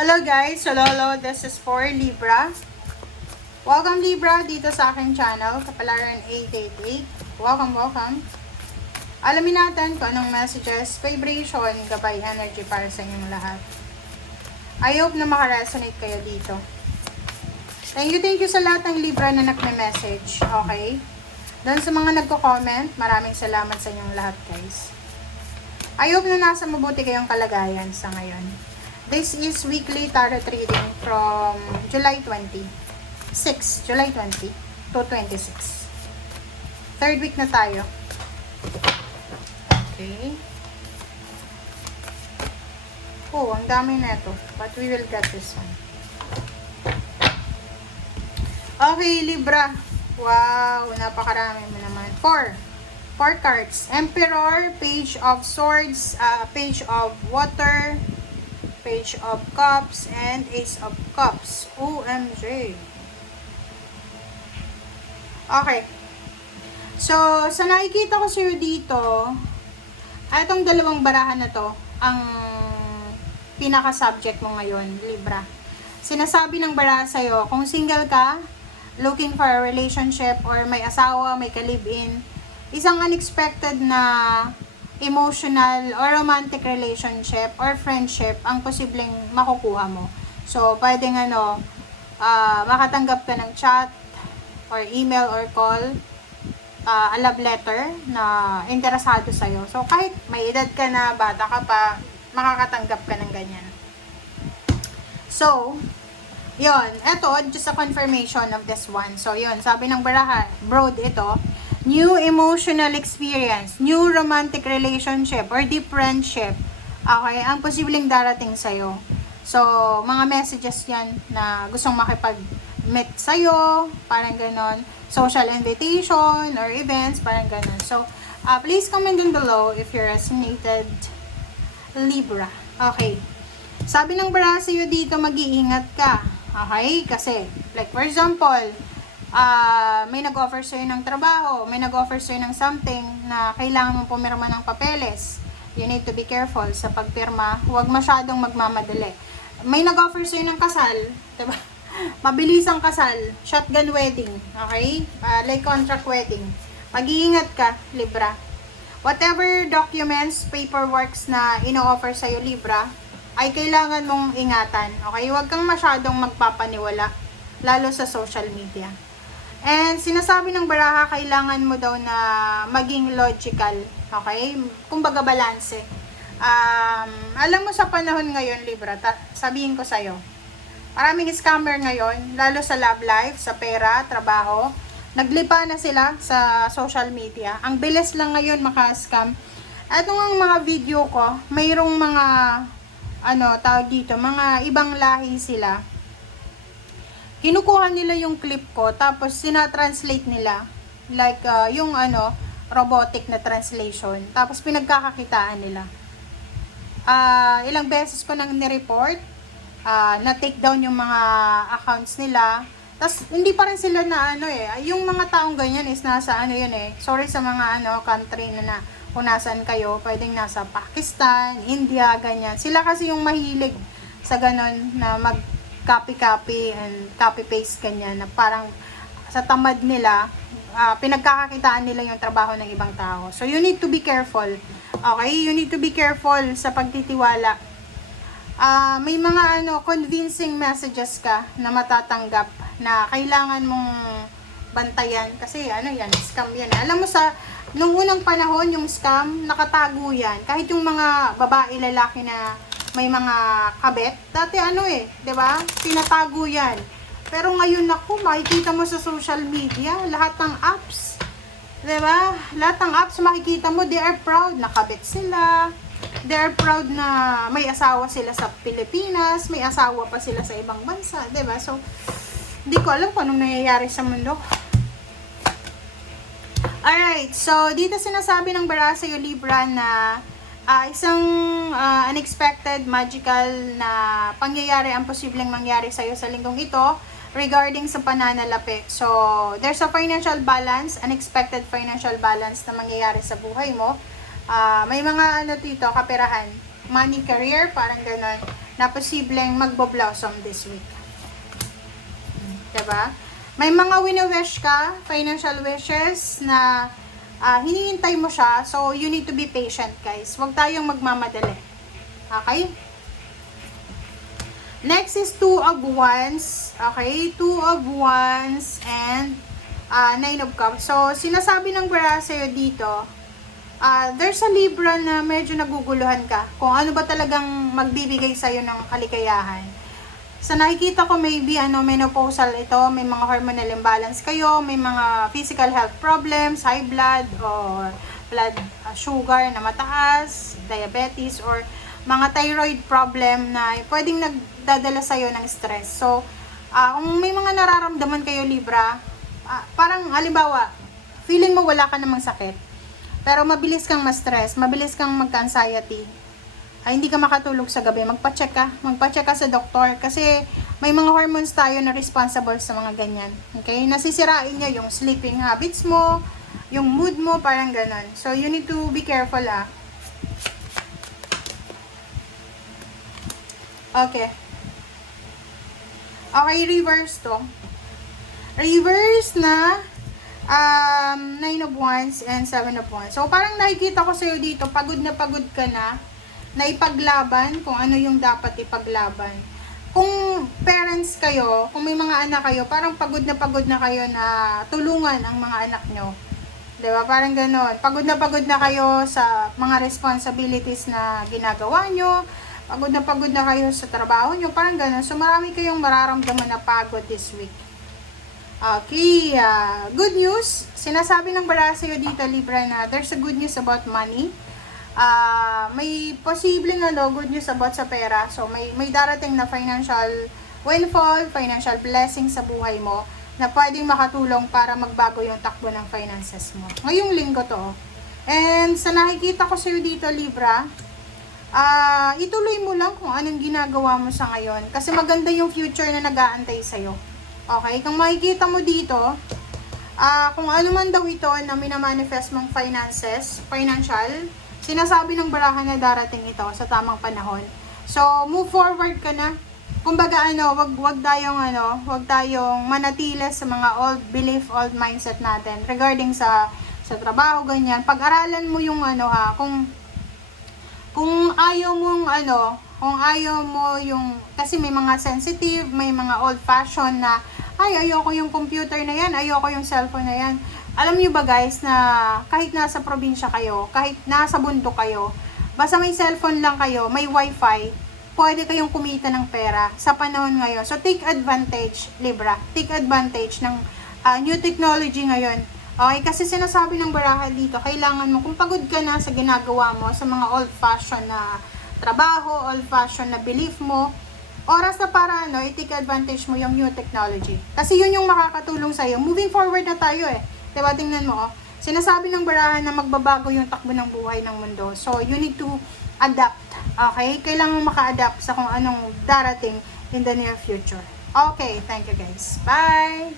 Hello guys, hello, this is for Libra. Welcome Libra dito sa aking channel, Kapalaran 888. Welcome. Alamin natin kung anong messages, vibration, gabay, energy para sa inyong lahat. I hope na makaresonate kayo dito. Thank you sa lahat ng Libra na nagme-message, okay? Doon sa mga nagko-comment, maraming salamat sa inyong lahat guys. I hope na nasa mabuti kayong kalagayan sa ngayon. This is weekly tarot reading from July 20 to 26. Third week na tayo. Okay. Oh, ang dami na ito. But we will get this one. Okay, Libra. Wow, napakarami mo naman. Four cards. Emperor, Page of Swords, Page of Water, Page of Cups, and Ace of Cups. OMG. Okay. So, sa nakikita ko sa'yo dito, itong dalawang barahan na to, ang pinaka-subject mo ngayon, Libra. Sinasabi ng baraha sa'yo, kung single ka, looking for a relationship, or may asawa, may ka-live-in, isang unexpected na emotional or romantic relationship or friendship ang posibleng makukuha mo. So, pwedeng makatanggap ka ng chat or email or call, a love letter na interesado sa'yo. So, kahit may edad ka na, bata ka pa, makakatanggap ka ng ganyan. So, yon, eto, just a confirmation of this one. So, yon, sabi ng baraha, broad ito, new emotional experience, new romantic relationship, or deep friendship, okay, ang posibleng darating sa'yo. So, mga messages yan na gustong makipag-meet sa'yo, parang ganon, social invitation, or events, parang ganon. So, please comment down below if you resonated, Libra. Okay. Sabi ng baraha sa'yo dito, mag-iingat ka. Okay? Kasi, like for example, may nag-offer sa'yo ng trabaho, may nag-offer sa'yo ng something na kailangan mong pumirma ng papeles. You need to be careful sa pagpirma. Huwag masyadong magmamadali. May nag-offer sa'yo ng kasal, diba? Mabilisang kasal, shotgun wedding, okay? Like contract wedding. Mag-iingat ka, Libra. Whatever documents, paperworks na ino-offer sa'yo, Libra, ay kailangan mong ingatan, okay? Huwag kang masyadong magpapaniwala, lalo sa social media. And sinasabi ng baraha, kailangan mo daw na maging logical, okay? Kumbaga balanse. Alam mo sa panahon ngayon, Libra, sabihin ko sa'yo, maraming scammer ngayon, lalo sa love life, sa pera, trabaho. Naglipa na sila sa social media. Ang bilis lang ngayon maka-scam. Itong mga video ko, mayroong mga, tawag dito, mga ibang lahi sila. Kinukuha nila yung clip ko, tapos sinatranslate nila, like yung robotic na translation, tapos pinagkakakitaan nila. Ilang beses ko nang ni-report, na-take down yung mga accounts nila, tapos hindi pa rin sila na yung mga taong ganyan is nasa sorry sa mga country na kung nasaan kayo, pwedeng nasa Pakistan, India, ganyan. Sila kasi yung mahilig sa ganon na copy and copy-paste ganyan, na parang sa tamad nila, pinagkakakitaan nila yung trabaho ng ibang tao. So, you need to be careful. Okay? You need to be careful sa pagtitiwala. May mga convincing messages ka na matatanggap na kailangan mong bantayan. Kasi scam yan. Alam mo nung unang panahon, yung scam, nakatago yan. Kahit yung mga babae, lalaki na may mga kabet, dati diba? Tinatago yan. Pero ngayon makikita mo sa social media, lahat ng apps, diba? Lahat ng apps makikita mo, they are proud, nakabet sila. They are proud na may asawa sila sa Pilipinas, may asawa pa sila sa ibang bansa, diba? So, hindi ko alam kung anong nangyayari sa mundo. Alright, so dito sinasabi ng baraha sa'yo, Libra, na isang unexpected, magical na pangyayari ang posibleng mangyari sa'yo sa linggong ito regarding sa pananalapi. So, there's a financial balance, unexpected financial balance na mangyayari sa buhay mo. May mga dito, kaperahan, money, career, parang ganon, na posibleng magbo-blossom this week. Diba? May mga wini-wish ka, financial wishes na hinihintay mo siya. So, you need to be patient, guys. Huwag tayong magmamadali. Okay? Next is Two of Wands. Okay? Two of Wands and Nine of Cups. So, sinasabi ng bara sa'yo dito, there's a Libra na medyo naguguluhan ka. Kung ano ba talagang magbibigay sa'yo ng kaligayahan. Sa nakikita ko, maybe menopausal ito, may mga hormonal imbalance kayo, may mga physical health problems, high blood, or blood sugar na mataas, diabetes, or mga thyroid problem na pwedeng nagdadala sa'yo ng stress. So, kung may mga nararamdaman kayo, Libra, parang, halimbawa, feeling mo wala ka namang sakit, pero mabilis kang ma-stress, mabilis kang magka-anxiety, hindi ka makatulog sa gabi, magpa-check ka sa doktor, kasi may mga hormones tayo na responsible sa mga ganyan. Okay? Nasisirain niya yung sleeping habits mo, yung mood mo, parang ganon. So, you need to be careful, Okay. Okay, reverse to. Reverse na Nine of Wands and Seven of Wands. So, parang nakikita ko sa'yo dito, pagod ka na ipaglaban kung ano yung dapat ipaglaban. Kung parents kayo, kung may mga anak kayo, parang pagod na kayo na tulungan ang mga anak nyo. Diba? Parang ganon. Pagod na kayo sa mga responsibilities na ginagawa nyo. Pagod na kayo sa trabaho nyo. Parang ganon. So, marami kayong mararamdaman na pagod this week. Okay. Good news. Sinasabi ng bara sa'yo dito, Libra, na there's a good news about money. May posibleng good news about sa pera. So, may darating na financial windfall, financial blessing sa buhay mo na pwedeng makatulong para magbago yung takbo ng finances mo. Ngayong linggo to. And sa nakikita ko sa'yo dito, Libra, ituloy mo lang kung anong ginagawa mo sa ngayon. Kasi maganda yung future na nag-aantay sa'yo. Okay? Kung makikita mo dito, kung ano man daw ito na minamanifest mong finances, financial, sinasabi ng barahan na darating ito sa tamang panahon. So, move forward ka na. Kumbaga, wag tayong manatili sa mga old belief, old mindset natin regarding sa trabaho, ganyan. Pag-aralan mo yung kung ayaw mo yung, kasi may mga sensitive, may mga old fashion na, ayoko yung computer na yan, ayoko yung cellphone na yan. Alam niyo ba guys na kahit nasa probinsya kayo, kahit nasa bundok kayo, basta may cellphone lang kayo, may wifi, pwede kayong kumita ng pera sa panahon ngayon. So take advantage, Libra. Take advantage ng new technology ngayon. Okay, kasi sinasabi ng baraha dito, kailangan mo, kung pagod ka na sa ginagawa mo, sa mga old-fashioned na trabaho, old-fashioned na belief mo, oras na para i-take advantage mo yung new technology. Kasi yun yung makakatulong sa'yo. Moving forward na tayo Diba, tingnan mo, sinasabi ng barahan na magbabago yung takbo ng buhay ng mundo. So, you need to adapt. Okay? Kailangan maka-adapt sa kung anong darating in the near future. Okay, thank you guys. Bye!